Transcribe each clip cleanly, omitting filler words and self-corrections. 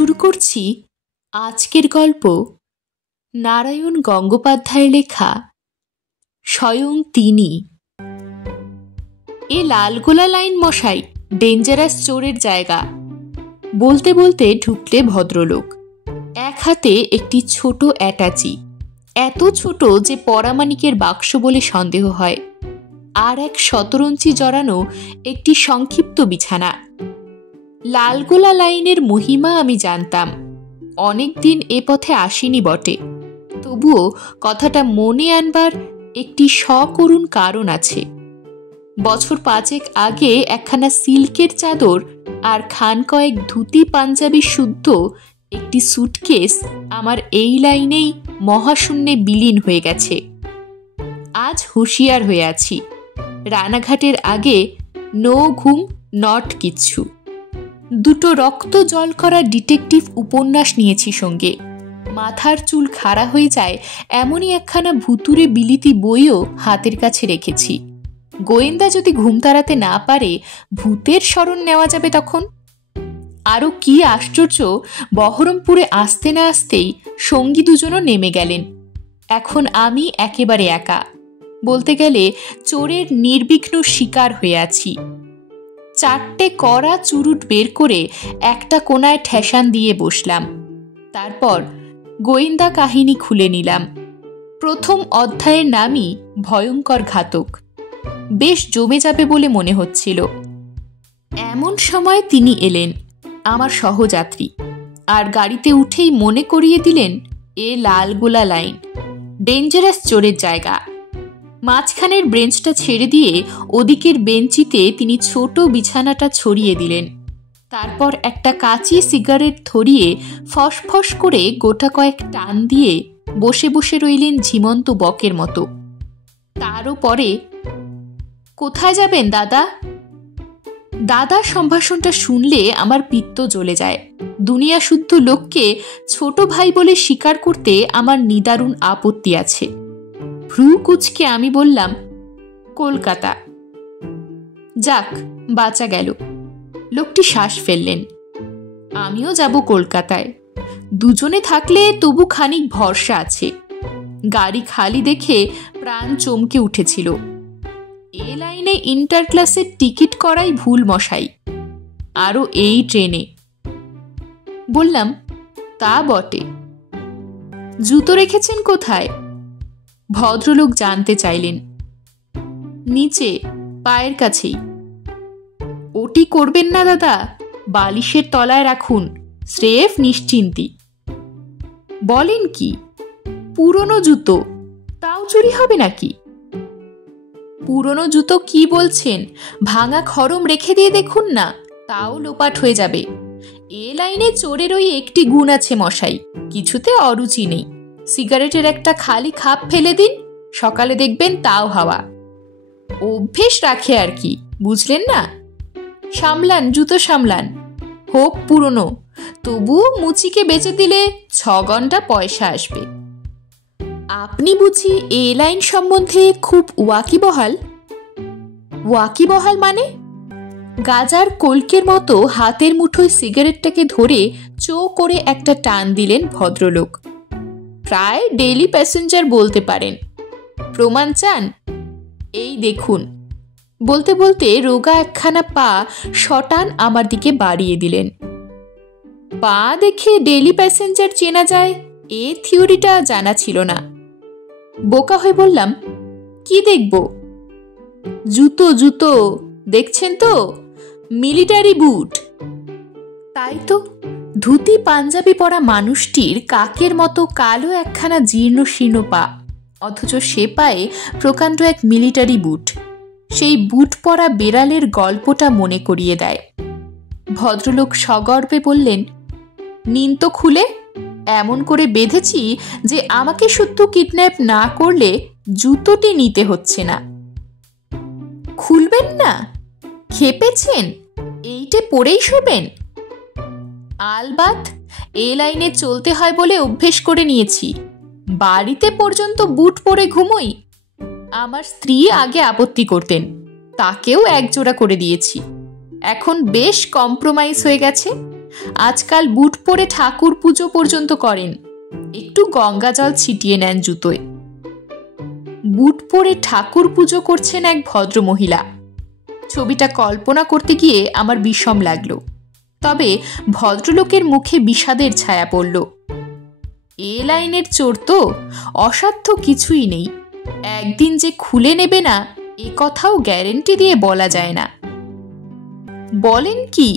শুরু করছি আজকের গল্প নারায়ণ গঙ্গোপাধ্যায়ের লেখা স্বয়ং তিনি। এ লালগোলা লাইন মশাই, ডেঞ্জারাস চোরের জায়গা। বলতে বলতে ঢুকলে ভদ্রলোক, এক হাতে একটি ছোট অ্যাটাচি, এত ছোট যে পরামানিকের বাক্স বলে সন্দেহ হয়, আর এক শতরঞ্চি জড়ানো একটি সংক্ষিপ্ত বিছানা। লালগোলা লাইনের মহিমা আমি জানতাম, অনেকদিন এ পথে আসিনি বটে, তবুও কথাটা মনে আনবার একটি সকরুণ কারণ আছে। বছর 5 আগে একখানা সিল্কের চাদর আর খান কয়েক ধুতি পাঞ্জাবি শুদ্ধ একটি সুটকেস আমার এই লাইনেই মহাশূন্যে বিলীন হয়ে গেছে। আজ হুঁশিয়ার হয়ে আছি, রানাঘাটের আগে নো ঘুম নট কিচ্ছু। দুটো রক্ত জল করা ডিটেকটিভ উপন্যাস নিয়েছি সঙ্গে। মাথার চুল খাড়া হয়ে যায় এমনই একখানা ভুতুরে বিলিতি বইও হাতের কাছে রেখেছি। গোয়েন্দা যদি ঘুম তাড়াতে না পারে, ভূতের শরণ নেওয়া যাবে তখন। আরও কি আশ্চর্য, বহরমপুরে আসতে না আসতেই সঙ্গী দুজনও নেমে গেলেন। এখন আমি একেবারে একা, বলতে গেলে চোরের নির্বিঘ্ন শিকার হয়ে আছি। 4টে কড়া চুরুট বের করে একটা কোনায় ঠেসান দিয়ে বসলাম। তারপর গোয়েন্দা কাহিনী খুলে নিলাম। প্রথম অধ্যায়ের নামই ভয়ঙ্কর ঘাতক। বেশ জমে যাবে বলে মনে হচ্ছিল। এমন সময় তিনি এলেন, আমার সহযাত্রী, আর গাড়িতে উঠেই মনে করিয়ে দিলেন এ লালগোলা লাইন, ডেঞ্জারাস চোরের জায়গা। মাঝখানের ব্রেঞ্চটা ছেড়ে দিয়ে ওদিকের বেঞ্চিতে তিনি ছোট বিছানাটা ছড়িয়ে দিলেন। তারপর একটা কাঁচি সিগারেট ধরিয়ে ফসফস করে গোটা কয়েক টান দিয়ে বসে বসে রইলেন ঝিমন্ত বকের মতো। তারও পরে, কোথায় যাবেন দাদা? দাদার সম্ভাষণটা শুনলে আমার পিত্ত জ্বলে যায়। দুনিয়া শুদ্ধ লোককে ছোট ভাই বলে স্বীকার করতে আমার নিদারুণ আপত্তি আছে। ভ্রু কুচকে আমি বললাম, কলকাতা। যাক, বাঁচা গেল। লোকটি শ্বাস ফেললেন। আমিও যাব কলকাতায়। দুজনে থাকলে তবু খানিক ভরসা আছে। গাড়ি খালি দেখে প্রাণ চমকে উঠেছিল। এ লাইনে ইন্টার ক্লাসের টিকিট করাই ভুল মশাই, আরও এই ট্রেনে। বললাম, তা বটে। জুতো রেখেছেন কোথায়? ভদ্রলোক জানতে চাইলেন। নিচে, পায়ের কাছেই। ওটি করবেন না দাদা, বালিশের তলায় রাখুন, স্রেফ নিশ্চিন্তি। বলেন কি? পুরনো জুতো, তাও চুরি হবে নাকি? পুরনো জুতো কি বলছেন? ভাঙা খরম রেখে দিয়ে দেখুন না, তাও লোপাট হয়ে যাবে। এ লাইনে চোরের ওই একটি গুণ আছে মশাই, কিছুতে অরুচি নেই। সিগারেটের একটা খালি খাপ ফেলে দিন, সকালে দেখবেন তাও হাওয়া। অভ্যেস রাখে আর কি, বুঝলেন না? সামলান, জুতো সামলান। হোক পুরনো, তবুও মুচিকে বেচে দিলে 6 ঘন্টা পয়সা আসবে। আপনি বুঝি এ লাইন সম্বন্ধে খুব ওয়াকিবহাল? ওয়াকিবহাল মানে? গাজার কলকের মতো হাতের মুঠোয় সিগারেটটাকে ধরে চো করে একটা টান দিলেন ভদ্রলোক। প্রায় ডেইলি প্যাসেঞ্জার বলতে পারেন। প্রমাণ চান? এই দেখুন। বলতে বলতে রোগা একখানা পা শটান আমার দিকে বাড়িয়ে দিলেন। পা দেখে ডেইলি প্যাসেঞ্জার চেনা যায়, এ থিওরিটা জানা ছিল না। বোকা হয়ে বললাম, কি দেখব? জুতো জুতো, দেখছেন তো, মিলিটারি বুট। তাই তো, ধুতি পাঞ্জাবি পরা মানুষটির কাকের মতো কালো একখানা জীর্ণ শীর্ণ পা, অথচ সে পায়ে প্রকাণ্ড এক মিলিটারি বুট। সেই বুট পরা বেড়ালের গল্পটা মনে করিয়ে দেয়। ভদ্রলোক সগর্বে বললেন, নিন তো খুলে। এমন করে বেঁধেছি যে আমাকে শুদ্ধ কিডন্যাপ না করলে জুতোটি নিতে হচ্ছে না। খুলবেন না? খেপেছেন? এইটে পরেই শোবেন? আলবাত, এ লাইনে চলতে হয় বলে অভ্যেস করে নিয়েছি। বাড়িতে পর্যন্ত বুট পরে ঘুমোই। আমার স্ত্রী আগে আপত্তি করতেন, তাকেও একজোড়া করে দিয়েছি। এখন বেশ কম্প্রোমাইজ হয়ে গেছে। আজকাল বুট পরে ঠাকুর পুজো পর্যন্ত করেন, একটু গঙ্গা জল ছিটিয়ে নেন জুতোয়। বুট পরে ঠাকুর পুজো করছেন এক ভদ্রমহিলা। ছবিটা কল্পনা করতে গিয়ে আমার বিষম লাগলো, তবে ভদ্রলোকের মুখে বিষাদের ছায়া পড়ল। এ লাইনের চোর তো, অসাধ্য কিছুই নেই, একদিন যে খুলে নেবে না এ কথাও গ্যারেন্টি দিয়ে বলা যায় না। বলেন কি?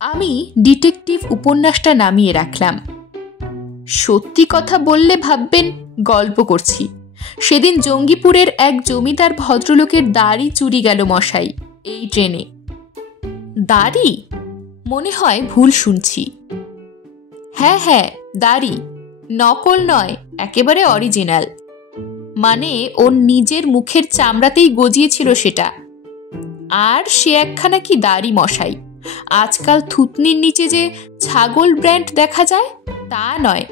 আমি ডিটেকটিভ উপন্যাসটা নামিয়ে রাখলাম। সত্যি কথা বললে ভাববেন গল্প করছি। সেদিন জঙ্গিপুরের এক জমিদার ভদ্রলোকের দাড়ি চুরি গেল মশাই, এই ট্রেনে। দাড়ি? মনে হয় ভুল শুনছি। হ্যাঁ হ্যাঁ, দাড়ি, নকল নয়, একেবারে অরিজিনাল। মানে ওর নিজের মুখের চামড়াতেই গজিয়েছিল সেটা। আর সে একখানা কি দাড়ি মশাই! আজকাল থুতনির নিচে যে ছাগল ব্র্যান্ড দেখা যায় তা নয়,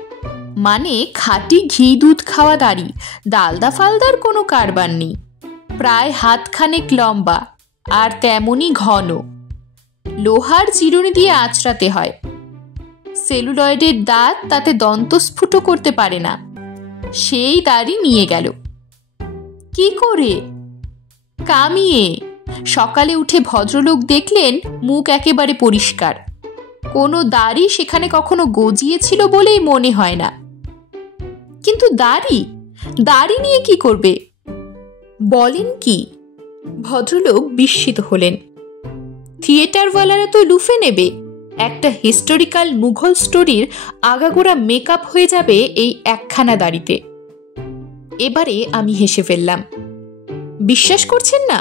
মানে খাঁটি ঘি দুধ খাওয়া দাড়ি, দালদা ফালদার কোনো কারবার নেই। প্রায় হাতখানেক লম্বা আর তেমনই ঘন। লোহার চিরুনি দিয়ে আঁচড়াতে হয়। সেলুলয়েডের দাঁত তাতে দন্তস্ফুট করতে পারে না। সেই দাড়ি নিয়ে গেল। কি করে? কামিয়ে। সকালে উঠে ভদ্রলোক দেখলেন মুখ একেবারে পরিষ্কার। কোনো দাড়ি সেখানে কখনো গজিয়েছিল বলেই মনে হয় না। কিন্তু দাড়ি নিয়ে কি করবে? বলেন কি? ভদ্রলোক বিস্মিত হলেন। থিয়েটারওয়ালারা তো লুফে নেবে। একটা হিস্টোরিক্যাল মুঘল স্টোরির আগাগোড়া মেকআপ হয়ে যাবে এই একখানা দাড়িতে। এবারে আমি হেসে ফেললাম। বিশ্বাস করছেন না?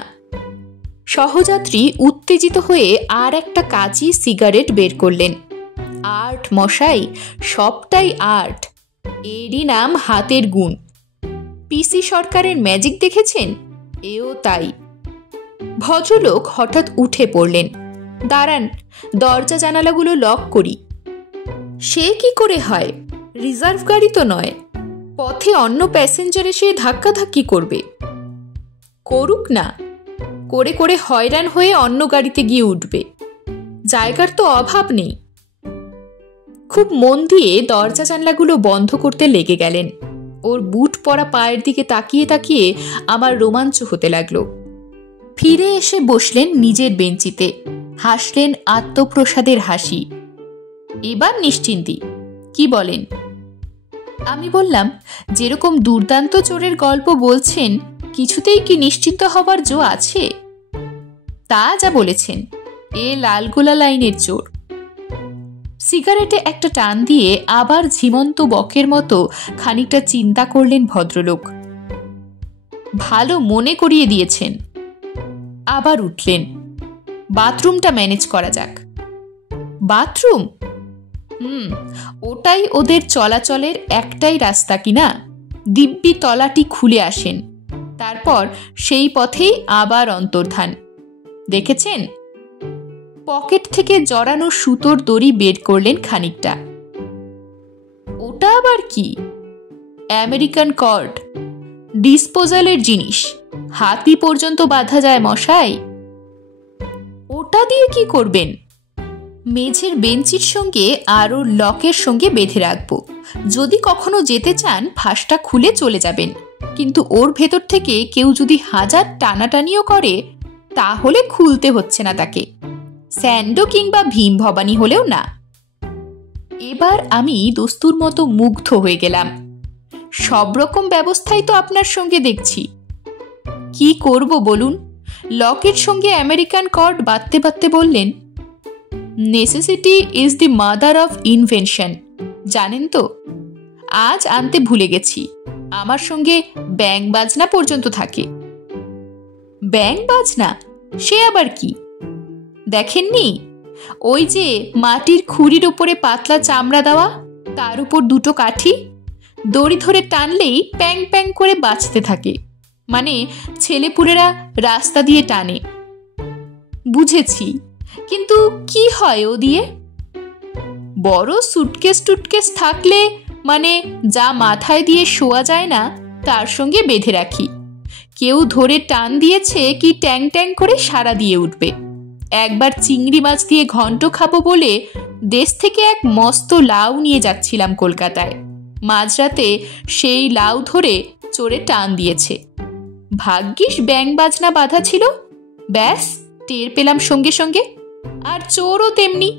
সহযাত্রী উত্তেজিত হয়ে আর একটা কাঁচি সিগারেট বের করলেন। আর্ট মশাই, সবটাই আর্ট। এরই নাম হাতের গুণ। পিসি সরকারের ম্যাজিক দেখেছেন? এও তাই। ভদ্রলোক হঠাৎ উঠে পড়লেন। দাঁড়ান, দরজা জানালাগুলো লক করি। সে কি করে হয়? রিজার্ভ গাড়ি তো নয়। পথে অন্য প্যাসেঞ্জার এসে ধাক্কাধাক্কি করবে। করুক না, করে করে হয়রান হয়ে অন্য গাড়িতে গিয়ে উঠবে। জায়গার তো অভাব নেই। খুব মন দিয়ে দরজা জানলাগুলো বন্ধ করতে লেগে গেলেন। ওর বুট পরা পায়ের দিকে তাকিয়ে তাকিয়ে আমার রোমাঞ্চ হতে লাগলো। ফিরে এসে বসলেন নিজের বেঞ্চিতে, হাসলেন আত্মপ্রসাদের হাসি। এবার নিশ্চিন্তি, কি বলেন? আমি বললাম, যেরকম দুর্দান্ত চোরের গল্প বলছেন, কিছুতেই কি নিশ্চিন্ত হবার জো আছে? তা যা বলেছেন, এ লালগোলা লাইনের চোর। সিগারেটে একটা টান দিয়ে আবার ঝিমন্ত বকের মতো খানিকটা চিন্তা করলেন ভদ্রলোক। ভালো মনে করিয়ে দিয়েছেন। আবার উঠলেন। বাথরুমটা ম্যানেজ করা যাক। বাথরুম? ওটাই ওদের চলাচলের একটাই রাস্তা কিনা। দিব্যি তলাটি খুলে আসেন, তারপর সেই পথেই আবার অন্তর্ধান। দেখেছেন? পকেট থেকে জড়ানো সুতোর দড়ি বের করলেন খানিকটা। ওটা আবার কি? আমেরিকান কর্ড, ডিসপোজালের জিনিস। হাতি পর্যন্ত বাঁধা যায় মশাই। ওটা দিয়ে কি করবেন? মেঝের বেঞ্চির সঙ্গে আর ওর লকের সঙ্গে বেঁধে রাখবো। যদি কখনো যেতে চান ফাঁসটা খুলে চলে যাবেন, কিন্তু ওর ভেতর থেকে কেউ যদি হাজার টানাটানিও করে তাহলে খুলতে হচ্ছে না তাকে। স্যান্ডো কিংবা ভীম ভবানী হলেও না। এবার আমি দস্তুর মতো মুগ্ধ হয়ে গেলাম। সব রকম ব্যবস্থাই তো আপনার সঙ্গে দেখছি। কি করব বলুন? লকের সঙ্গে আমেরিকান কর্ড বাঁধতে বাঁধতে বললেন, necessity is the mother of invention. জানেন তো, আজ আনতে ভুলে গেছি। আমার সঙ্গে ব্যাং বাজনা পর্যন্ত থাকে। ব্যাং বাজনা? সে আবার কি? দেখেননি? ওই যে মাটির খুঁড়ির উপরে পাতলা চামড়া দেওয়া, তার উপর দুটো কাঠি, দড়ি ধরে টানলেই প্যাং প্যাং করে বাজতে থাকে। মানে ছেলেপুলেরা রাস্তা দিয়ে টানে। বুঝেছি, কিন্তু কি হয় ও দিয়ে? বড় সুটকেস টুটকেস থাকলে, মানে যা মাথায় দিয়ে শোয়া যায় না, তার সঙ্গে বেঁধে রাখি। কেউ ধরে টান দিয়েছে কি ট্যাং ট্যাং করে সারা দিয়ে উঠবে। একবার চিংড়ি মাছ দিয়ে ঘন্ট খাবো বলে দেশ থেকে এক মস্ত লাউ নিয়ে যাচ্ছিলাম কলকাতায়। মাঝরাতে সেই লাউ ধরে চোরে টান দিয়েছে। ভাগ্যিস ব্যাং বাজনা বাঁধা ছিল, ব্যাস টের পেলাম সঙ্গে সঙ্গে। আর চোরও তেমনি,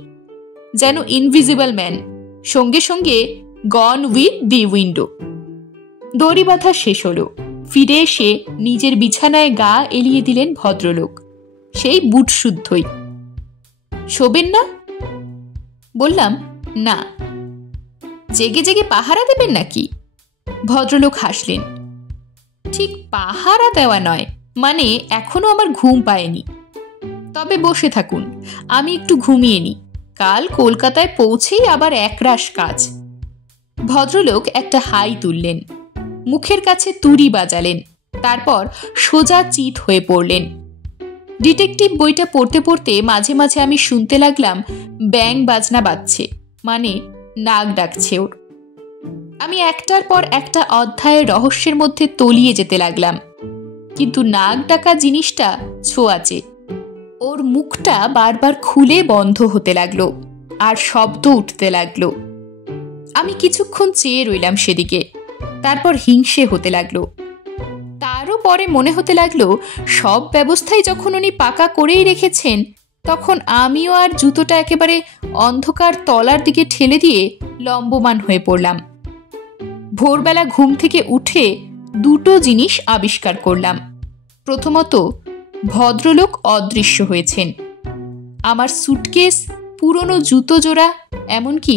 যেন ইনভিজিবল ম্যান, সঙ্গে সঙ্গে গন উইথ দি উইন্ডো। দড়ি বাঁধা শেষ হলো। ফিরে এসে নিজের বিছানায় গা এলিয়ে দিলেন ভদ্রলোক, সেই বুট শুদ্ধই। শোবেন না? বললাম, না। জেগে জেগে পাহারা দেবেন নাকি? ভদ্রলোক হাসলেন। ঠিক পাহারা দেওয়া নয়, মানে এখনো আমার ঘুম পায়নি। তবে বসে থাকুন, আমি একটু ঘুমিয়ে নিই, কাল কলকাতায় পৌঁছেই আবার একরাশ কাজ। ভদ্রলোক একটা হাই তুললেন, মুখের কাছে তুড়ি বাজালেন, তারপর সোজা চিত হয়ে পড়লেন। ডিটেকটিভ বইটা পড়তে পড়তে মাঝে মাঝে আমি শুনতে লাগলাম ব্যাং বাজনা বাজছে, মানে নাক ডাকছে ওর। আমি একটার পর একটা অধ্যায়ের রহস্যের মধ্যে তলিয়ে যেতে লাগলাম, কিন্তু নাক ডাকা জিনিসটা ছোঁয়াচে। ওর মুখটা বারবার খুলে বন্ধ হতে লাগলো, আর শব্দ উঠতে লাগলো। আমি কিছুক্ষণ চেয়ে রইলাম সেদিকে, তারপর হিংসে হতে লাগলো। তারও পরে মনে হতে লাগলো সব ব্যবস্থাই যখন উনি পাকা করেই রেখেছেন, তখন আমিও আর জুতোটা একেবারে অন্ধকার তলার দিকে ঠেলে দিয়ে লম্বমান হয়ে পড়লাম। ভোরবেলা ঘুম থেকে উঠে দুটো জিনিস আবিষ্কার করলাম। প্রথমত, ভদ্রলোক অদৃশ্য হয়েছেন। আমার সুটকেস, পুরনো জুতো জোড়া, এমনকি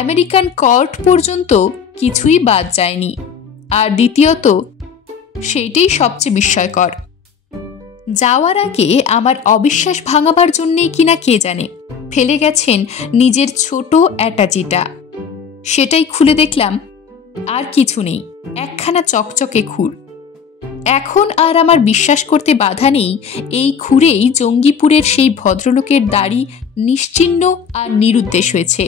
আমেরিকান কর্ট পর্যন্ত কিছুই বাদ যায়নি। আর দ্বিতীয়ত, সেইটাই সবচেয়ে বিস্ময়কর, যাওয়ার আগে আমার অবিশ্বাস ভাঙাবার জন্যেই কিনা কে জানে ফেলে গেছেন নিজের ছোট অ্যাটাচিটা। সেটাই খুলে দেখলাম আর কিছু নেই, একখানা চকচকে খুর। এখন আর আমার বিশ্বাস করতে বাধা নেই এই খুরেই জঙ্গিপুরের সেই ভদ্রলোকের দাড়ি নিশ্চিহ্ন আর নিরুদ্দেশ হয়েছে।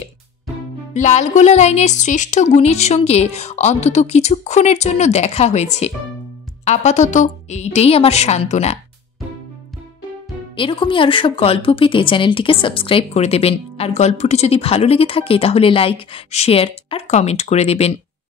লালগোলা লাইনের শ্রেষ্ঠ গুণীর সঙ্গে অন্তত কিছুক্ষণের জন্য দেখা হয়েছে। আপাতত এইটাই আমার সান্ত্বনা। এরকমই আরও সব গল্প পেতে চ্যানেলটিকে সাবস্ক্রাইব করে দেবেন, আর গল্পটি যদি ভালো লেগে থাকে তাহলে লাইক, শেয়ার আর কমেন্ট করে দেবেন।